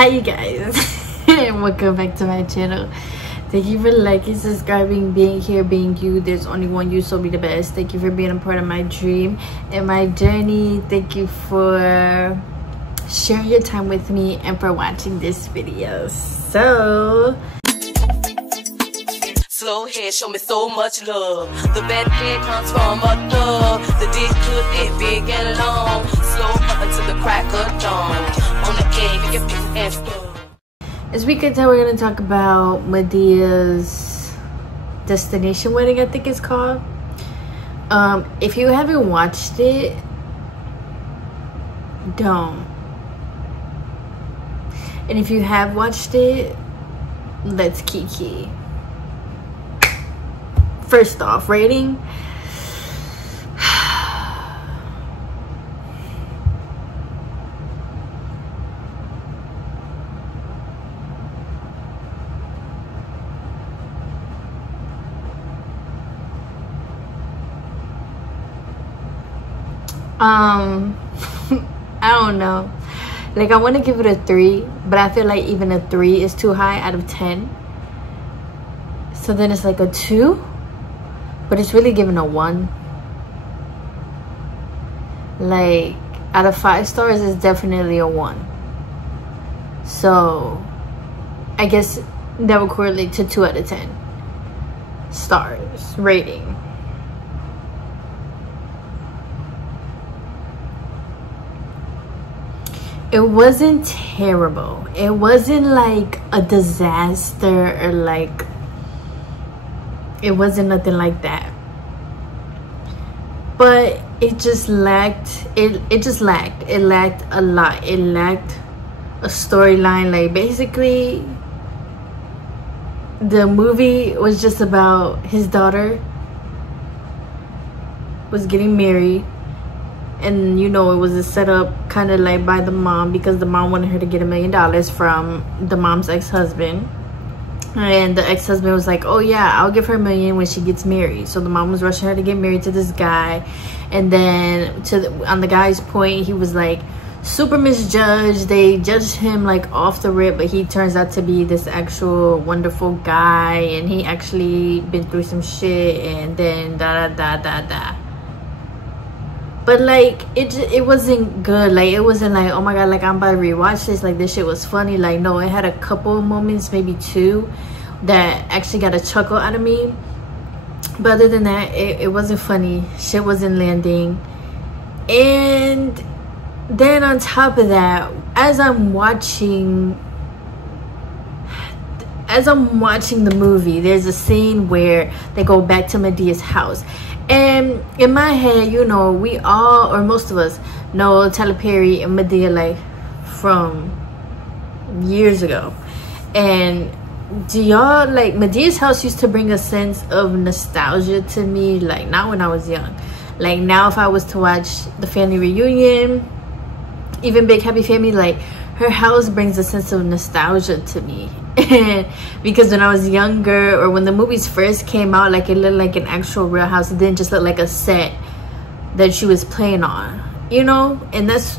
Hi you guys. Welcome back to my channel. Thank you for liking, subscribing, being here, being you. There's only one you, so be the best. Thank you for being a part of my dream and my journey. Thank you for sharing your time with me and for watching this video. So slow head show me so much love. The bad head comes from a thug. The dick good, it big and long. Slow up until the crack of dawn. On the egg, your big ass thug. as we can tell, we're going to talk about Madea's destination wedding, I think it's called. If you haven't watched it, don't. And if you have watched it, let's kiki. First off, rating. I don't know. Like, I want to give it a 3, but I feel like even a 3 is too high out of 10. So then it's like a 2, but it's really given a 1. Like, out of 5 stars, it's definitely a 1. So I guess that would correlate to 2 out of 10 stars rating. It wasn't terrible. It wasn't like a disaster, or like, it wasn't nothing like that. But it just lacked, it just lacked. It lacked a lot. It lacked a storyline. Like, basically, the movie was just about his daughter was getting married. And, you know, it was a setup kind of like by the mom, because the mom wanted her to get $1 million from the mom's ex-husband. And the ex-husband was like, oh yeah, I'll give her $1 million when she gets married. So the mom was rushing her to get married to this guy. And then on the guy's point, he was like super misjudged. They judged him like off the rip, but he turns out to be this actual wonderful guy, and he actually been through some shit, and then da. But like, it wasn't good. Like, it wasn't like, oh my god, like I'm about to rewatch this, like this shit was funny. Like, no, it had a couple of moments, maybe 2, that actually got a chuckle out of me. But other than that, it wasn't funny. Shit wasn't landing. And then on top of that, as I'm watching the movie, there's a scene where they go back to Madea's house. And in my head, you know, we all, or most of us, know Tyler Perry and Madea like from years ago. And do y'all, like, Madea's house used to bring a sense of nostalgia to me, like not when I was young. Like, now if I was to watch the family reunion, even Big Happy Family, like, her house brings a sense of nostalgia to me. And because when I was younger, or when the movies first came out, like, it looked like an actual real house. It didn't just look like a set that she was playing on, you know. And that's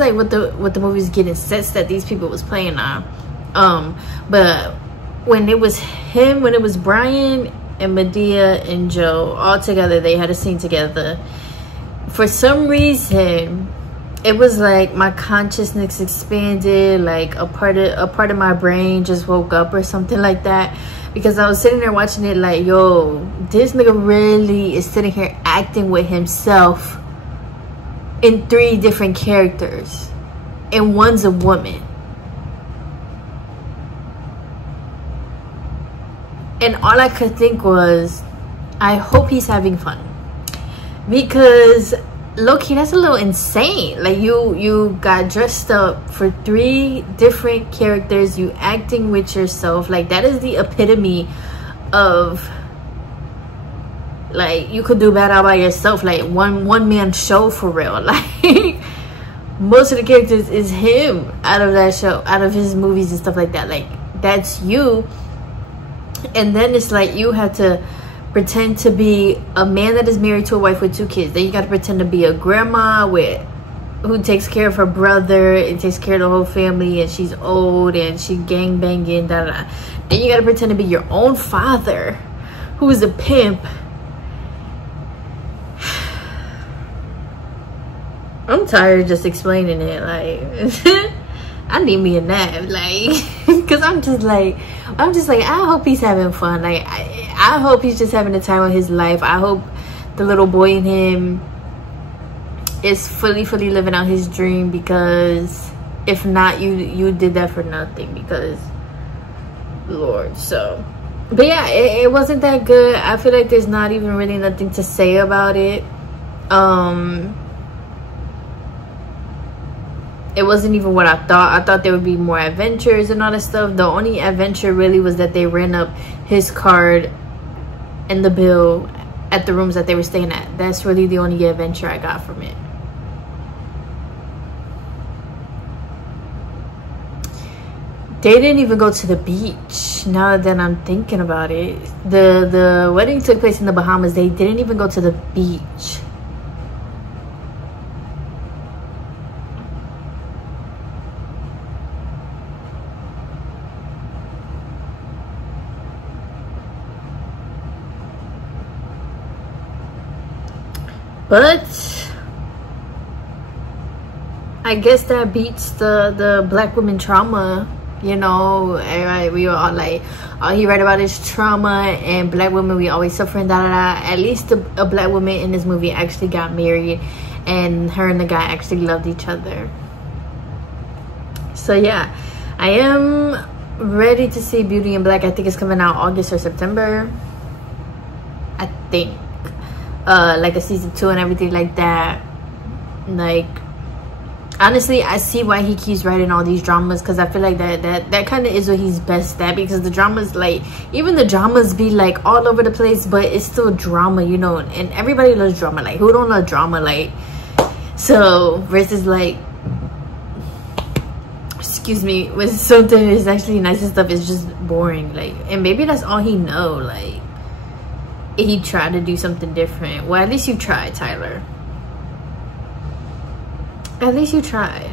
like what the movies getting, sets that these people was playing on. But when it was him, when it was Brian and Madea and Joe all together, they had a scene together. For some reason, it was like my consciousness expanded, like a part of my brain just woke up or something like that, because I was sitting there watching it like, yo, this nigga really is sitting here acting with himself in 3 different characters, and one's a woman. And all I could think was, I hope he's having fun, because low-key, that's a little insane. Like, you got dressed up for 3 different characters, you acting with yourself. Like, that is the epitome of, like, you could do bad all by yourself. Like, one man show for real. Like, most of the characters is him out of that show, out of his movies and stuff like that. Like, that's you. And then it's like, you have to pretend to be a man that is married to a wife with 2 kids. Then you got to pretend to be a grandma with who takes care of her brother and takes care of the whole family, and she's old and she gang banging, da, da, da. Then you gotta pretend to be your own father who is a pimp. I'm tired of just explaining it. Like, I need me a nap, like, because I'm just like, I hope he's having fun. Like, I hope he's just having the time of his life. I hope the little boy in him is fully living out his dream, because if not, you did that for nothing, because Lord. So, but yeah, it wasn't that good. I feel like there's not even really nothing to say about it. It wasn't even what I thought. I thought there would be more adventures and all that stuff. The only adventure really was that they ran up his card and the bill at the rooms that they were staying at. That's really the only adventure I got from it. They didn't even go to the beach. Now that I'm thinking about it, the wedding took place in the Bahamas. They didn't even go to the beach. But I guess that beats the black woman trauma, you know. We were all like, oh, he read about his trauma, and black women, we always suffering, da da da. At least a black woman in this movie actually got married, and her and the guy actually loved each other. So yeah, I am ready to see Beauty in Black. I think it's coming out August or September, I think. Like a season 2 and everything like that. Like, honestly, I see why he keeps writing all these dramas, because I feel like that kind of is what he's best at, because the dramas, like, even the dramas be like all over the place, but it's still drama, you know, and everybody loves drama. Like, who don't love drama? Like, so versus like, excuse me, when something is actually nice and stuff, it's just boring. Like, and maybe that's all he know. Like, he tried to do something different. Well, at least you tried, Tyler. At least you tried.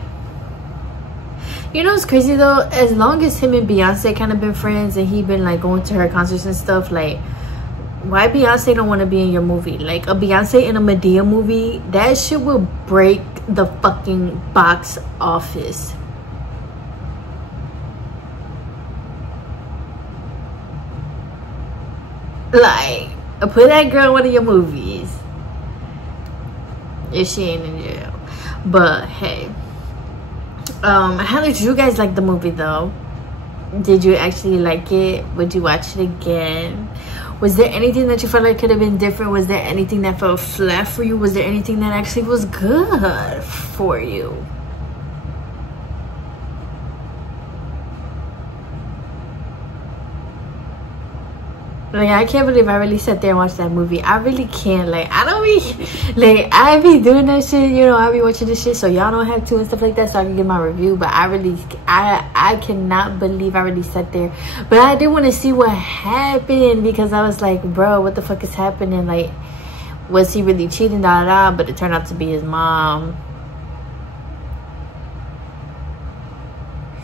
You know what's crazy though? As long as him and Beyonce kind of been friends, and he been like going to her concerts and stuff, like, why Beyonce don't want to be in your movie? Like, a Beyonce in a Madea movie, that shit will break the fucking box office. Like, put that girl in one of your movies if she ain't in jail. But hey, how did you guys like the movie though? Did you actually like it? Would you watch it again? Was there anything that you felt like could have been different? Was there anything that felt flat for you? Was there anything that actually was good for you? Like, I can't believe I really sat there and watched that movie. I really can't. Like, I don't be, like, I be doing that shit, you know, I be watching this shit so y'all don't have to and stuff like that, so I can get my review. But I really, I cannot believe I really sat there. But I did want to see what happened, because I was like, bro, what the fuck is happening? Like, was he really cheating, da da da? But it turned out to be his mom.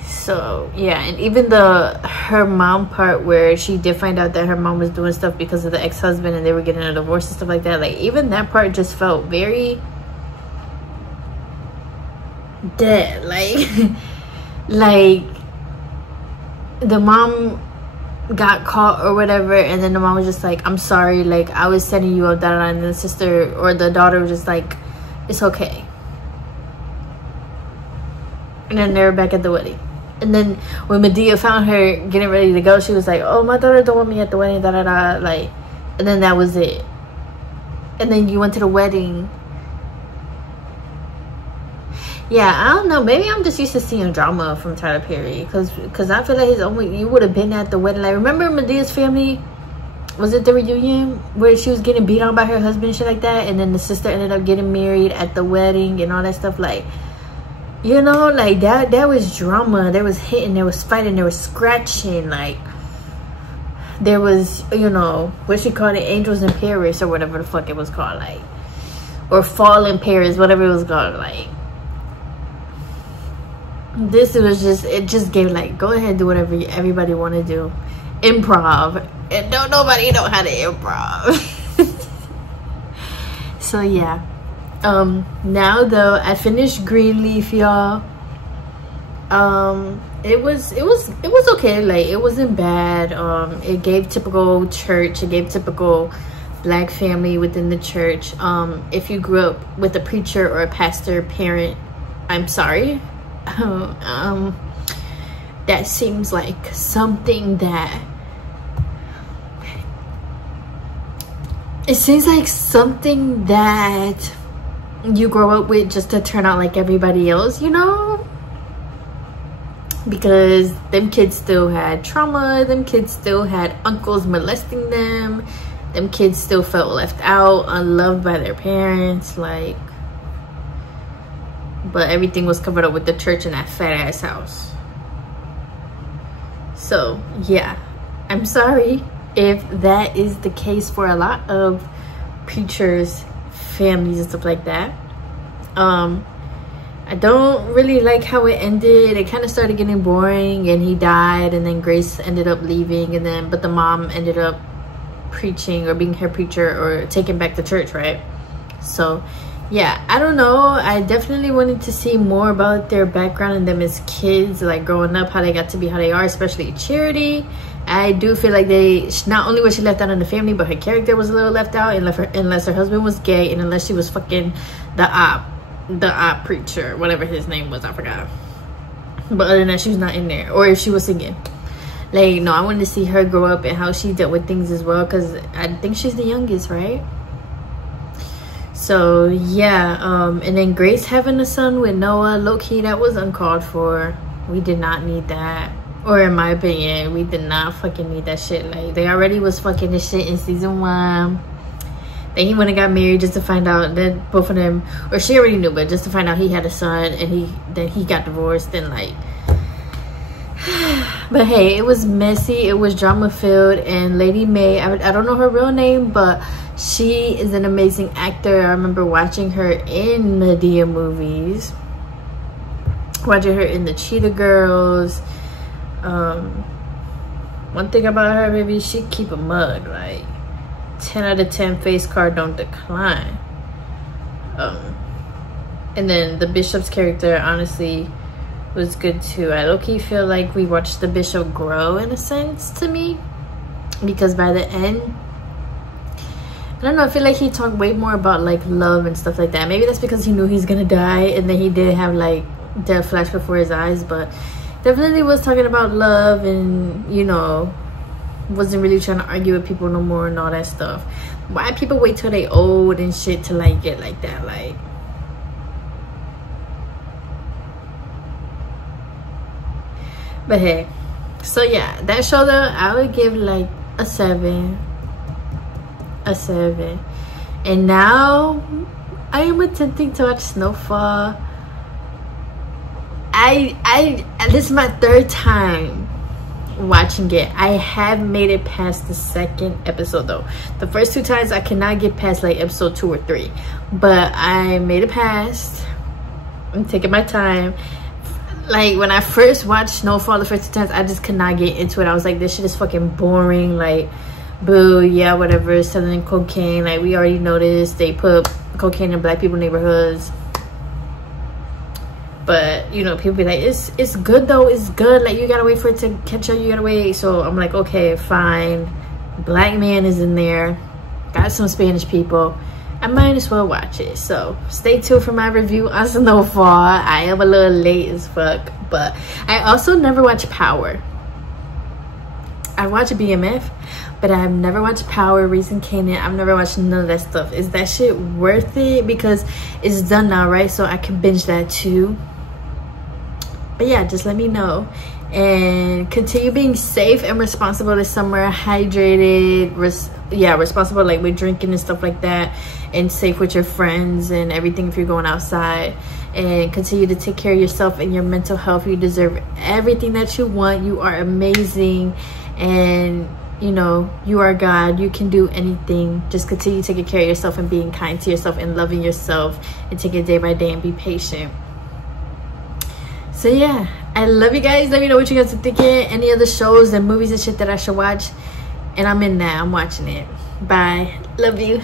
So yeah, and even her mom part, where she did find out that her mom was doing stuff because of the ex-husband and they were getting a divorce and stuff like that, like, even that part just felt very dead. Like like the mom got caught or whatever, and then the mom was just like, I'm sorry, like, I was setting you up, that, and the sister or the daughter was just like, it's okay. And then they were back at the wedding. And then when Madea found her getting ready to go, she was like, oh, my daughter don't want me at the wedding, da da da. Like, and then that was it. And then you went to the wedding. Yeah, I don't know, maybe I'm just used to seeing drama from Tyler Perry, because I feel like you would have been at the wedding. Like, remember Medea's family, was it the reunion where she was getting beat on by her husband and shit like that, and then the sister ended up getting married at the wedding and all that stuff? Like, you know, like, that was drama. There was hitting, there was fighting, there was scratching. Like, there was, you know, what she called it, Angels in Paris or whatever the fuck it was called, like, or Fall in Paris, whatever it was called. Like, this was just, it just gave like, go ahead, do whatever everybody want to do. Improv. And don't nobody know how to improv. So yeah. Now though, I finished Greenleaf, y'all. It was okay. Like, it wasn't bad. It gave typical church, it gave typical black family within the church. If you grew up with a preacher or a pastor parent, I'm sorry. That seems like something that, it seems like something that you grow up with just to turn out like everybody else, you know? Because them kids still had trauma, them kids still had uncles molesting them, them kids still felt left out, unloved by their parents, like, but everything was covered up with the church in that fat ass house. So yeah, I'm sorry if that is the case for a lot of preachers, families, and stuff like that. I don't really like how it ended. It kind of started getting boring, and he died, and then Grace ended up leaving, and then but the mom ended up preaching or being her preacher or taking back the church, right? So yeah, I don't know. I definitely wanted to see more about their background and them as kids, like growing up, how they got to be how they are, especially Charity. I do feel like they, not only was she left out in the family, but her character was a little left out, unless her husband was gay, and unless she was fucking the op preacher, whatever his name was, I forgot. But other than that, she was not in there. Or if she was singing. Like, no, I wanted to see her grow up and how she dealt with things as well, because I think she's the youngest, right? So yeah, and then Grace having a son with Noah, low-key, that was uncalled for. We did not need that. Or in my opinion, we did not fucking need that shit. Like, they already was fucking this shit in season 1. Then he went and got married just to find out that both of them, or she already knew, but just to find out he had a son, and then he got divorced, and like, but hey, it was messy, it was drama filled. And Lady May, I don't know her real name, but she is an amazing actor. I remember watching her in Madea movies, watching her in the Cheetah Girls. One thing about her, baby, she keep a mug, like 10 out of 10 face card don't decline. And then the Bishop's character honestly was good too. I low-key feel like we watched the Bishop grow in a sense to me, because by the end, I don't know, I feel like he talked way more about like love and stuff like that. Maybe that's because he knew he's gonna die, and then he did have like death flash before his eyes, but definitely was talking about love, and you know, wasn't really trying to argue with people no more and all that stuff. Why people wait till they old and shit to like get like that? Like, but hey, so yeah, that show though, I would give like a 7. And now I am attempting to watch Snowfall. This is my 3rd time watching it. I have made it past the 2nd episode though. The first 2 times I cannot get past like episode 2 or 3, but I made it past. I'm taking my time. Like, when I first watched Snowfall the first 2 times, I just could not get into it. I was like, this shit is fucking boring. Like, boo, yeah, whatever, selling cocaine. Like, we already noticed they put cocaine in black people neighborhoods. But you know, people be like, it's good though, it's good, like you gotta wait for it to catch up, you gotta wait. So I'm like, okay, fine, black man is in there, got some Spanish people, I might as well watch it. So stay tuned for my review on Snowfall. I am a little late as fuck, but I also never watched Power. I watch BMF, but I've never watched Power, Raising Kanan. I've never watched none of that stuff. Is that shit worth it? Because it's done now, right? So I can binge that too. But yeah, just let me know. And continue being safe and responsible this summer. Hydrated, responsible like with drinking and stuff like that. And safe with your friends and everything if you're going outside. And continue to take care of yourself and your mental health. You deserve everything that you want. You are amazing. And you know, you are God. You can do anything. Just continue taking care of yourself and being kind to yourself and loving yourself. And take it day by day and be patient. So yeah, I love you guys. Let me know what you guys are thinking. Any other shows and movies and shit that I should watch. And I'm in there. I'm watching it. Bye. Love you.